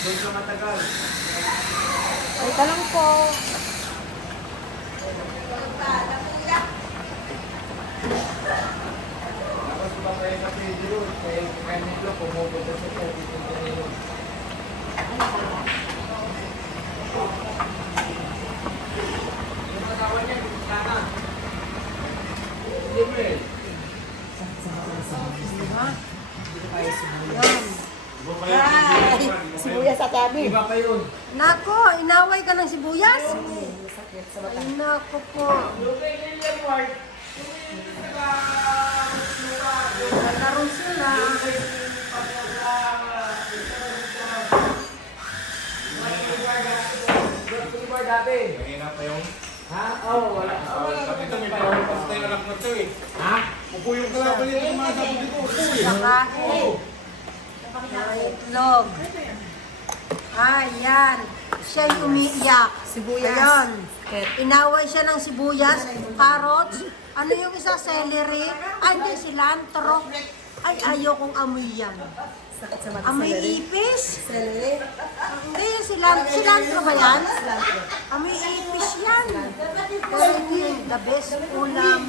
Doon ka matagal. Teka lang po. Tapos ba kayo kasi doon, kaya nito, pumupunta sa po, dito nyo. Yung asawa niya, kung sana. Libre. Diba? Yan. Ay, sibuyas sa tabi. Iba pa yun. Nako, inaway ka ng sibuyas? Sakit sa mata. Ay, nako po. Nagkaroon sila. Mahina pa yung... Ha? Oo, wala. Ito may pinapas tayo anak na ito eh. Ha? Upo yung kalaban nito kumasabi dito. Upo eh. Nakain. May itlog. Ayan. Siya yung umiiyak. Sibuyas. Ayan. Inaway siya ng sibuyas, carrots, ano yung isa, celery, ay hindi, cilantro. Ay, ayaw kong amoy yan. Sakit sa mata. Amoy Celery. ipis? Celery. Hindi, yung cilantro ba yan? Amoy ipis yan. Pero hindi, the best ulam.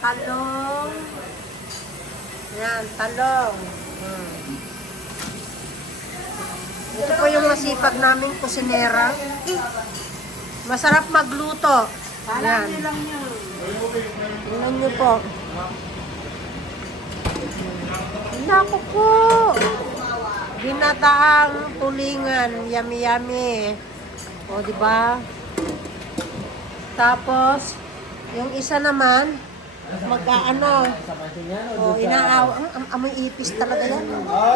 Talong. Yan, talong. Ito po yung masipag naming kusinera. Masarap magluto. Yan. Tingnan nyo po. Naku po. Binataang tulingan. Yummy, yummy. O, diba? Tapos, yung isa naman, mag-ano. O, inaaw. Amoy ipis talaga yan. Ah,